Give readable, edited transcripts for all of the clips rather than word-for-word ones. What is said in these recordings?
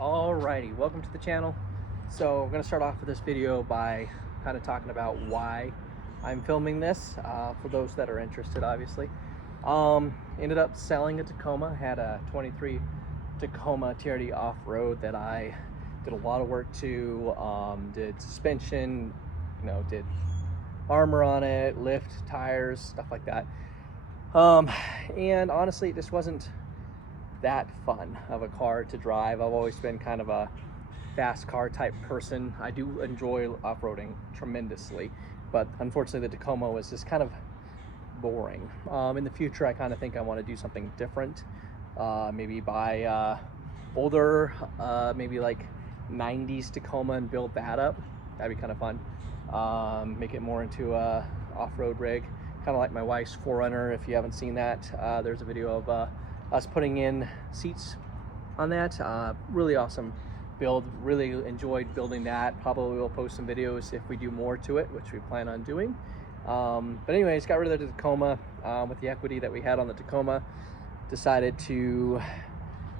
Alrighty, welcome to the channel. So I'm going to start off with this video by kind of talking about why I'm filming this, for those that are interested, obviously. Ended up selling a Tacoma. Had a 23 Tacoma TRD off-road that I did a lot of work to, did suspension, did armor on it, lift, tires, stuff like that. And honestly, it just wasn't that fun of a car to drive. I've always been kind of a fast car type person. I do enjoy off-roading tremendously, but unfortunately the Tacoma was just kind of boring. In the future, I kind of think I want to do something different. Maybe buy older, maybe like 90s Tacoma and build that up. That'd be kind of fun. Make it more into a off-road rig, kind of like my wife's 4Runner. If you haven't seen that, there's a video of us putting in seats on that. Really awesome build. Really enjoyed building that. Probably will post some videos if we do more to it, which we plan on doing. But anyways, got rid of the Tacoma. With the equity that we had on the Tacoma, decided to,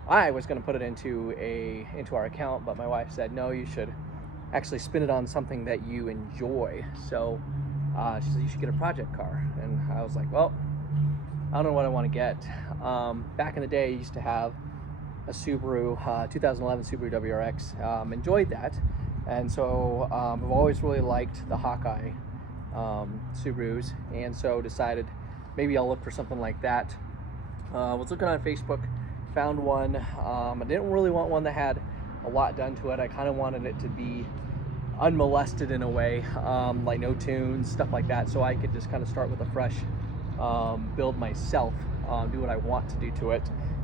I was going to put it into our account, but my wife said no, you should actually spend it on something that you enjoy. So she said you should get a project car, and I was like, well, I don't know what I want to get. Back in the day, I used to have a Subaru, 2011 Subaru Wrx. Enjoyed that, and so I've always really liked the Hawkeye Subarus, and so decided maybe I'll look for something like that. Was looking on Facebook, found one. I didn't really want one that had a lot done to it. I kind of wanted it to be unmolested in a way, like no tunes, stuff like that, so I could just kind of start with a fresh build myself, do what I want to do to it.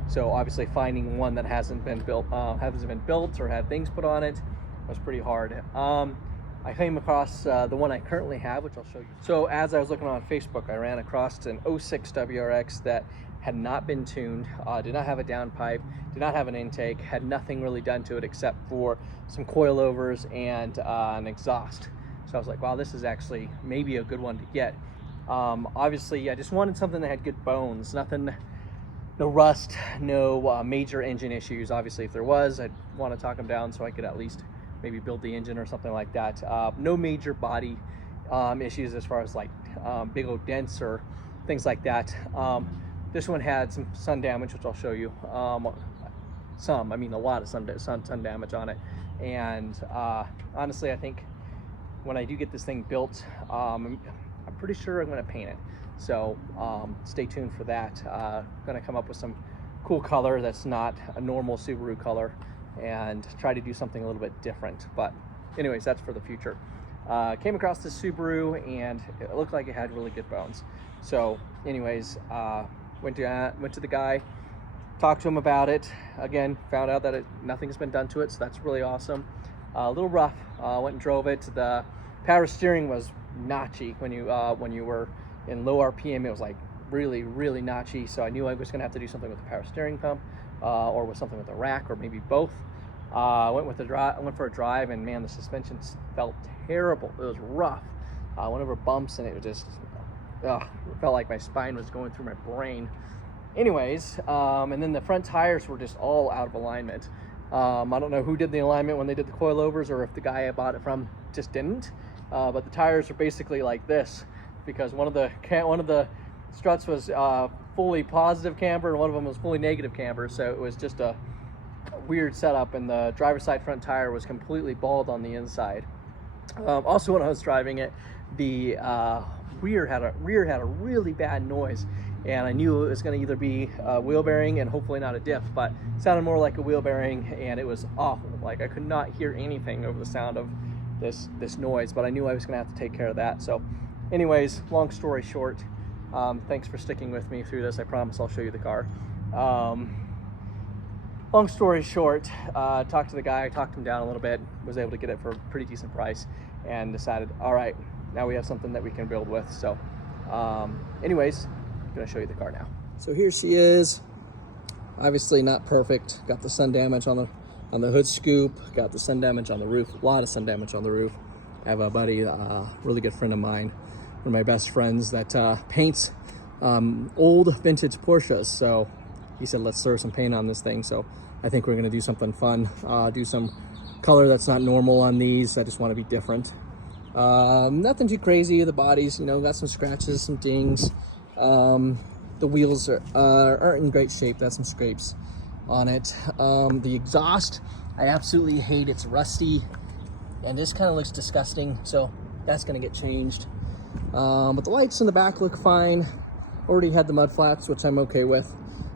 So obviously finding one that hasn't been built or had things put on it was pretty hard. I came across the one I currently have, which I'll show you. So as I was looking on Facebook, I ran across an 06 WRX that had not been tuned, did not have a downpipe, did not have an intake, had nothing really done to it except for some coilovers and an exhaust. So I was like, wow, this is actually maybe a good one to get. Obviously, I just wanted something that had good bones, nothing, no rust, no major engine issues. Obviously, if there was, I'd want to talk them down so I could at least maybe build the engine or something like that. No major body issues as far as like big old dents or things like that. This one had some sun damage, which I'll show you. A lot of sun damage on it. And honestly, I think when I do get this thing built, I'm pretty sure I'm going to paint it. So stay tuned for that. Going to come up with some cool color that's not a normal Subaru color and try to do something a little bit different. But anyways, that's for the future. Came across this Subaru and it looked like it had really good bones. So anyways, went to the guy, talked to him about it. Again, found out that nothing's been done to it, so that's really awesome. A little rough. Went and drove it. The power steering was notchy when you were in low RPM. It was like really notchy, so I knew I was gonna have to do something with the power steering pump, or with something with the rack, or maybe both. Went for a drive, and man, the suspension felt terrible. It was rough. Went over bumps, and it was just it felt like my spine was going through my brain. Anyways, and then the front tires were just all out of alignment. I don't know who did the alignment when they did the coilovers, or if the guy I bought it from just didn't. But the tires are basically like this, because one of the struts was fully positive camber and one of them was fully negative camber, so it was just a weird setup, and the driver's side front tire was completely bald on the inside. Also, when I was driving it, the rear had a really bad noise, and I knew it was going to either be a wheel bearing and hopefully not a diff, but it sounded more like a wheel bearing, and it was awful. Like, I could not hear anything over the sound of this noise, but I knew I was gonna have to take care of that. So anyways, long story short, thanks for sticking with me through this. I promise I'll show you the car. Long story short, talked to the guy, talked him down a little bit, was able to get it for a pretty decent price, and decided, all right, now we have something that we can build with. So anyways, I'm gonna show you the car now. So here she is. Obviously not perfect, got the sun damage on the hood scoop, got the sun damage on the roof, a lot of sun damage on the roof. I have a buddy, really good friend of mine, one of my best friends, that paints old vintage Porsches. So he said, let's throw some paint on this thing. So I think we're gonna do something fun, do some color that's not normal on these. I just want to be different. Nothing too crazy. The bodies, you know, got some scratches, some dings. The wheels aren't in great shape. That's some scrapes on it. The exhaust, I absolutely hate. It's rusty and this kind of looks disgusting, so that's gonna get changed. But the lights in the back look fine. Already had the mud flaps, which I'm okay with.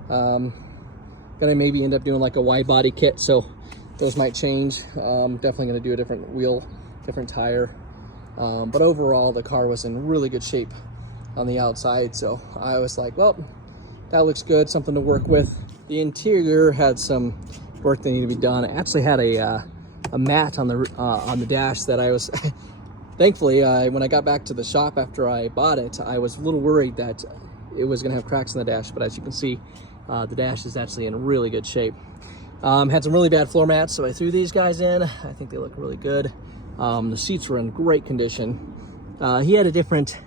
Gonna maybe end up doing like a wide body kit, so those might change. Definitely gonna do a different wheel, different tire. But overall, the car was in really good shape on the outside, so I was like, well, that looks good, something to work with. The interior had some work that needed to be done. I actually had a mat on the dash that I was thankfully when I got back to the shop after I bought it, I was a little worried that it was gonna have cracks in the dash, but as you can see, the dash is actually in really good shape. Had some really bad floor mats, so I threw these guys in. I think they look really good. The seats were in great condition. He had a different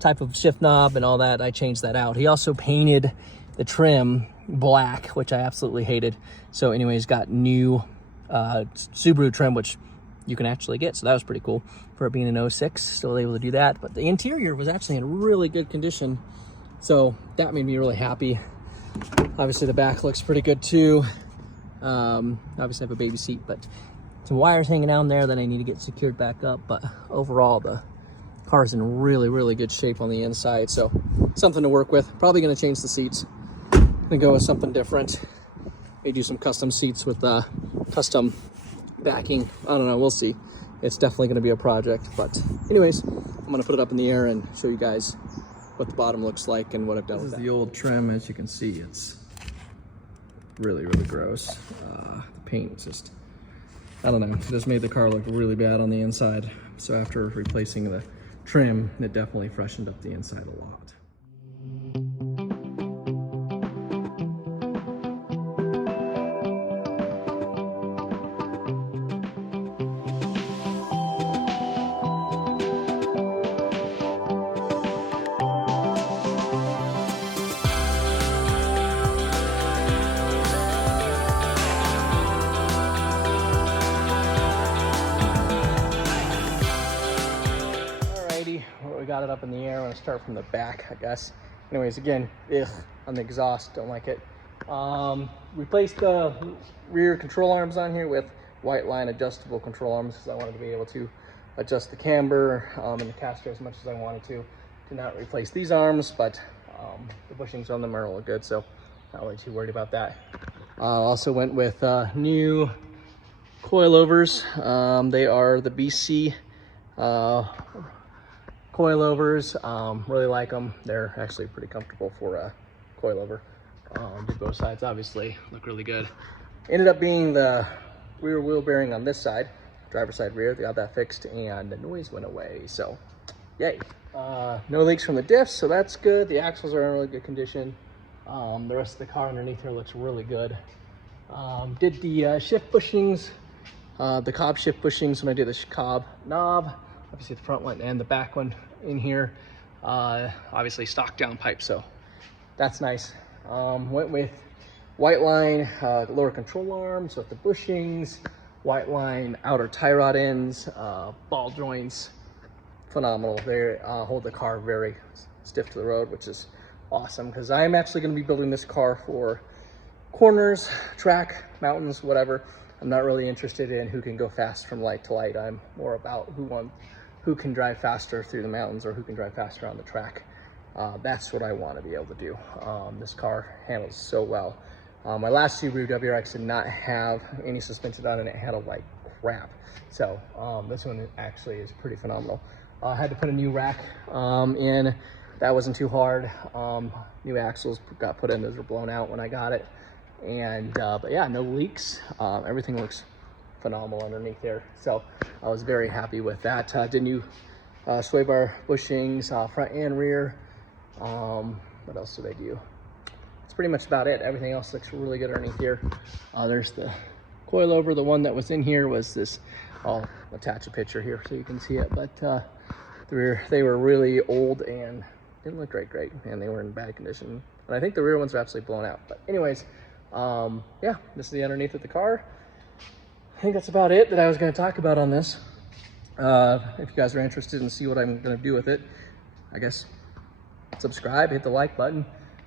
type of shift knob and all that. I changed that out. He also painted the trim black, which I absolutely hated. So anyways, got new Subaru trim, which you can actually get, so that was pretty cool for it being an 06. Still able to do that, but the interior was actually in really good condition, so that made me really happy. Obviously the back looks pretty good too. Obviously I have a baby seat, but some wires hanging down there that I need to get secured back up. But overall, the car is in really good shape on the inside, so something to work with. Probably going to change the seats. Gonna go with something different. Maybe do some custom seats with custom backing. I don't know, we'll see. It's definitely going to be a project, but anyways, I'm going to put it up in the air and show you guys what the bottom looks like and what I've done with that. This is the old trim. As you can see, it's really gross. The paint just, I don't know, it just made the car look really bad on the inside. So after replacing the trim, it definitely freshened up the inside a lot. We got it up in the air. I'm gonna start from the back, I guess. Anyways, again, on the exhaust, don't like it. Replaced the rear control arms on here with white line adjustable control arms because I wanted to be able to adjust the camber and the caster as much as I wanted to. Did not replace these arms, but the bushings on them are all good, so not really too worried about that. Also went with new coilovers. They are the BC coilovers. Really like them. They're actually pretty comfortable for a coilover. Did both sides, obviously, look really good. Ended up being the rear wheel bearing on this side, driver's side rear. They got that fixed and the noise went away, so yay. No leaks from the diffs, so that's good. The axles are in really good condition. The rest of the car underneath here looks really good. Did the shift bushings, the Cobb shift bushings when I did the Cobb knob. Obviously the front one and the back one in here. Obviously stock down pipe, so that's nice. Went with white line lower control arms with the bushings, white line outer tie rod ends, ball joints, phenomenal. They hold the car very stiff to the road, which is awesome because I am actually going to be building this car for corners, track, mountains, whatever. I'm not really interested in who can go fast from light to light. I'm more about who can drive faster through the mountains or who can drive faster on the track. That's what I want to be able to do. This car handles so well. My last Subaru Wrx did not have any suspension on it, and it handled like crap. So this one actually is pretty phenomenal. I had to put a new rack in. That wasn't too hard. New axles got put in, those were blown out when I got it. And but yeah, no leaks. Everything looks phenomenal underneath there, so I was very happy with that. Did new sway bar bushings, front and rear. What else did I do? That's pretty much about it. Everything else looks really good underneath here. There's the coilover. The one that was in here was this. I'll attach a picture here so you can see it, but they were really old and didn't look great, and they were in bad condition. And I think the rear ones are absolutely blown out. But anyways, yeah, this is the underneath of the car. I think that's about it that I was going to talk about on this. If you guys are interested in see what I'm going to do with it, I guess subscribe, hit the like button,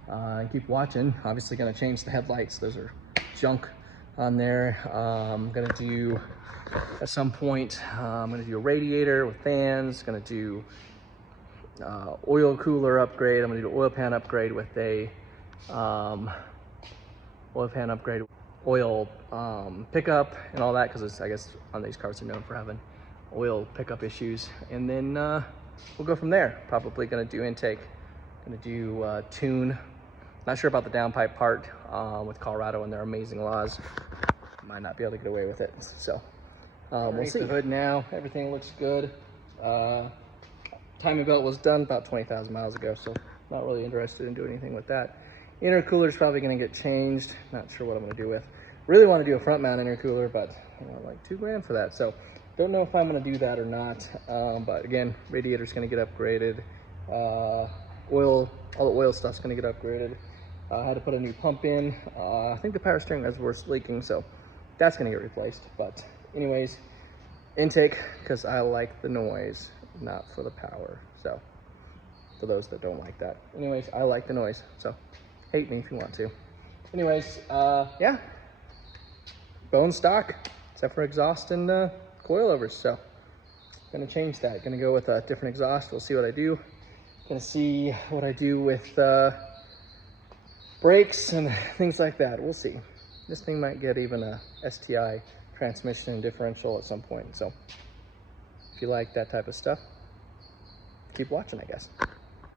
and keep watching. Obviously going to change the headlights. Those are junk on there. I'm going to do, at some point, I'm going to do a radiator with fans. Going to do oil cooler upgrade. I'm going to do an oil pan upgrade with a oil pickup and all that, because I guess on these cars are known for having oil pickup issues. And then we'll go from there. Probably going to do intake, going to do tune. Not sure about the downpipe part with Colorado and their amazing laws. Might not be able to get away with it. So we'll see. The hood now, everything looks good. Timing belt was done about 20,000 miles ago, so not really interested in doing anything with that. Intercooler's probably going to get changed. Not sure what I'm going to do with. Really want to do a front mount intercooler, but you know, like $2 grand for that. So don't know if I'm going to do that or not. But again, radiator's going to get upgraded. All the oil stuff's going to get upgraded. I had to put a new pump in. I think the power steering reservoir's leaking, so that's going to get replaced. But anyways, intake, because I like the noise, not for the power. So for those that don't like that. Anyways, I like the noise, so hate me if you want to. Anyways, yeah, bone stock, except for exhaust and coilovers. So gonna change that. Gonna go with a different exhaust. We'll see what I do. Gonna see what I do with brakes and things like that. We'll see. This thing might get even a STI transmission and differential at some point. So if you like that type of stuff, keep watching, I guess.